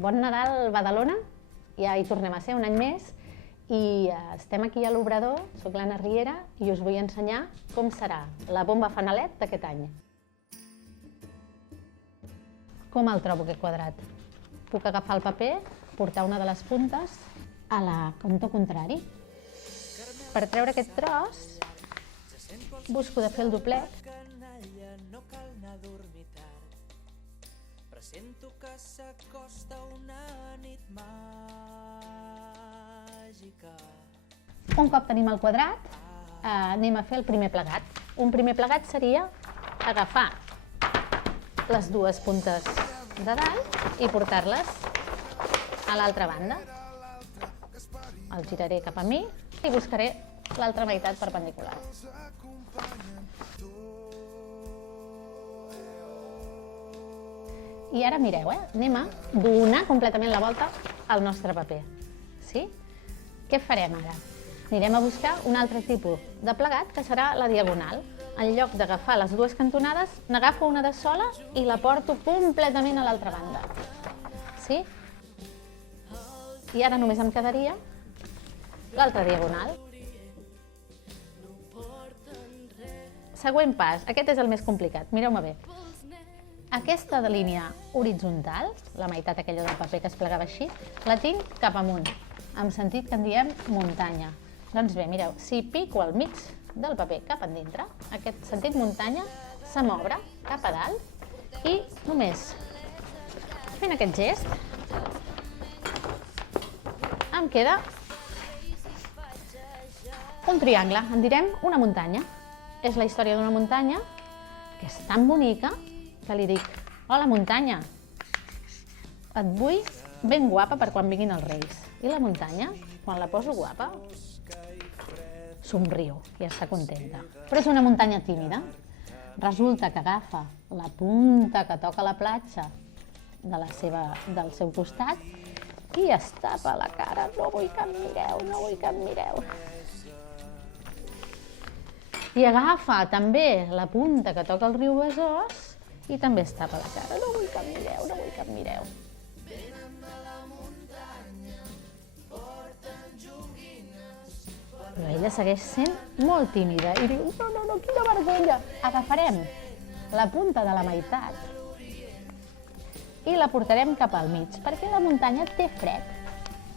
Bon Nadal, Badalona! Ja hi tornem a ser un any més i estem aquí a l'Obrador, soc l'Anna Riera i us vull ensenyar com serà la bomba fanalet d'aquest any. Com el trobo aquest quadrat? Puc agafar el paper, portar una de les puntes a la cantó contrari. Per treure aquest tros, busco de fer el doblet. Sento que s'acosta una nit màgica. Un cop tenim el quadrat, anem a fer el primer plegat. Un primer plegat seria agafar les dues puntes de dalt i portar-les a l'altra banda. El giraré cap a mi i buscaré l'altra meitat perpendicular. I ara mireu, anem a donar completament la volta al nostre paper. Sí? Què farem ara? Anirem a buscar un altre tipus de plegat, que serà la diagonal. En lloc d'agafar les dues cantonades, n'agafo una de sola i la porto completament a l'altra banda. Sí? I ara només em quedaria l'altra diagonal. Següent pas, aquest és el més complicat, mireu-me bé. Aquesta línia horitzontal, la meitat aquella del paper que es plegava així, la tinc cap amunt, en sentit que en diem muntanya. Doncs bé, mireu, si pico al mig del paper cap endintre, aquest sentit muntanya se m'obre cap a dalt i només fent aquest gest em queda un triangle, en direm una muntanya. És la història d'una muntanya que és tan bonica que li dic, hola muntanya, et vull ben guapa per quan vinguin els reis. I la muntanya, quan la poso guapa, somriu i està contenta. Però és una muntanya tímida. Resulta que agafa la punta que toca la platja del seu costat i es tapa la cara. No vull que em mireu, no vull que em mireu. I agafa també la punta que toca el riu Besòs i també es tapa la cara. No vull que em mireu, no vull que em mireu. Però ella segueix sent molt tímida i diu, no, quina vergonya. Agafarem la punta de la meitat i la portarem cap al mig, perquè la muntanya té fred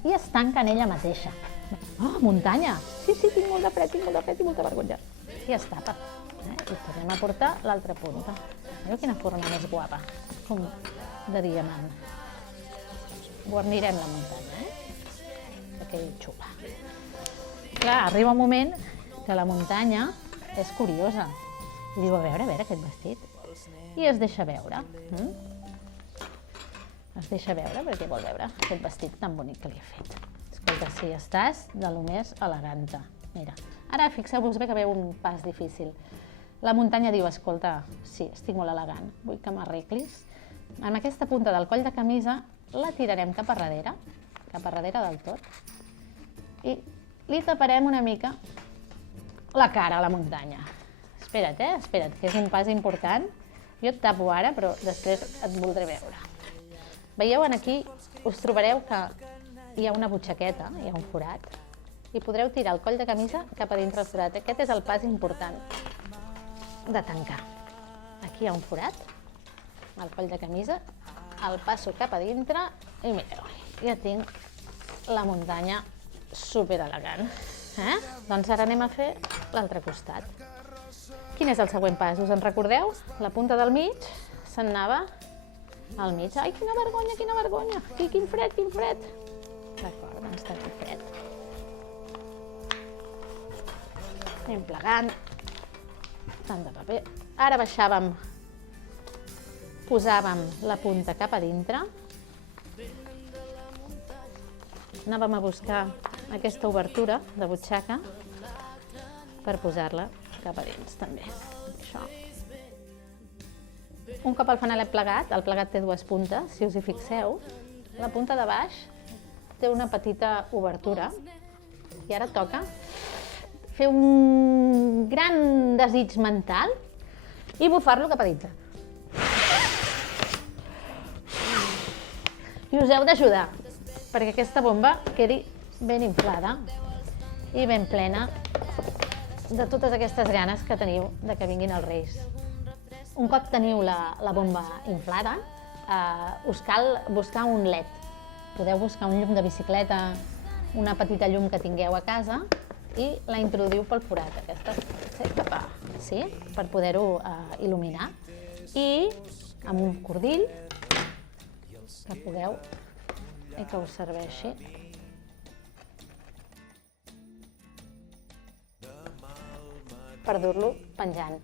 i es tanca en ella mateixa. Oh, muntanya! Sí, tinc molt de fred i molta vergonya. I es tapa. I tornem a portar l'altra punta. Veieu quina forma més guapa, com de diamant. Guarnirem la muntanya, que quedi xula. Clar, arriba un moment que la muntanya és curiosa. I diu, a veure aquest vestit. I es deixa veure. Es deixa veure perquè vol veure aquest vestit tan bonic que li he fet. Escolta, sí, estàs de lo més eleganta. Mira, ara fixeu-vos bé que veu un pas difícil. La muntanya diu, escolta, sí, estic molt elegant, vull que m'arreglis. Amb aquesta punta del coll de camisa la tirarem cap a darrere del tot, i li taparem una mica la cara a la muntanya. Espera't, que és un pas important. Jo et tapo ara, però després et voldré veure. Veieu, aquí us trobareu que hi ha una butxaqueta, hi ha un forat, i podreu tirar el coll de camisa cap a dintre el forat. Aquest és el pas important de tancar. Aquí hi ha un forat, el coll de camisa, el passo cap a dintre i mireu, ja tinc la muntanya super elegant. Doncs ara anem a fer l'altre costat. Quin és el següent pas? Us en recordeu? La punta del mig se'n anava al mig. Ai, quina vergonya! Quin fred! D'acord, doncs està aquí fred. Anem plegant. Tant de paper. Ara baixàvem, posàvem la punta cap a dintre, anàvem a buscar aquesta obertura de butxaca per posar-la cap a dins també. Això. Un cop el fanalet plegat, el plegat té dues puntes, si us hi fixeu, la punta de baix té una petita obertura i ara toca fer un gran desig mental i bufar-lo cap a dintre. I us heu d'ajudar perquè aquesta bomba quedi ben inflada i ben plena de totes aquestes ganes que teniu de que vinguin els Reis. Un cop teniu la bomba inflada, us cal buscar un LED. Podeu buscar un llum de bicicleta, una petita llum que tingueu a casa i la introduïu pel forat, aquesta, sí, per poder-ho il·luminar. I amb un cordill que pugueu i que us serveixi. Per dur-lo penjant.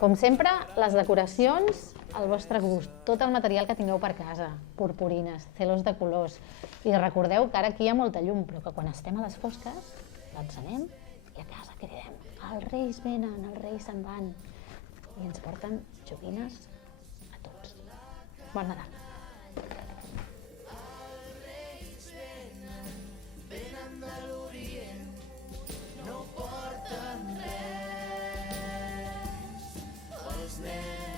Com sempre, les decoracions al vostre gust, tot el material que tingueu per casa, purpurines, celos de colors. I recordeu que ara aquí hi ha molta llum, però que quan estem a les fosques l'encenem i a casa cridem: els Reis venen, els Reis se'n van. I ens porten joguines a tots. Bon Nadal. Els nens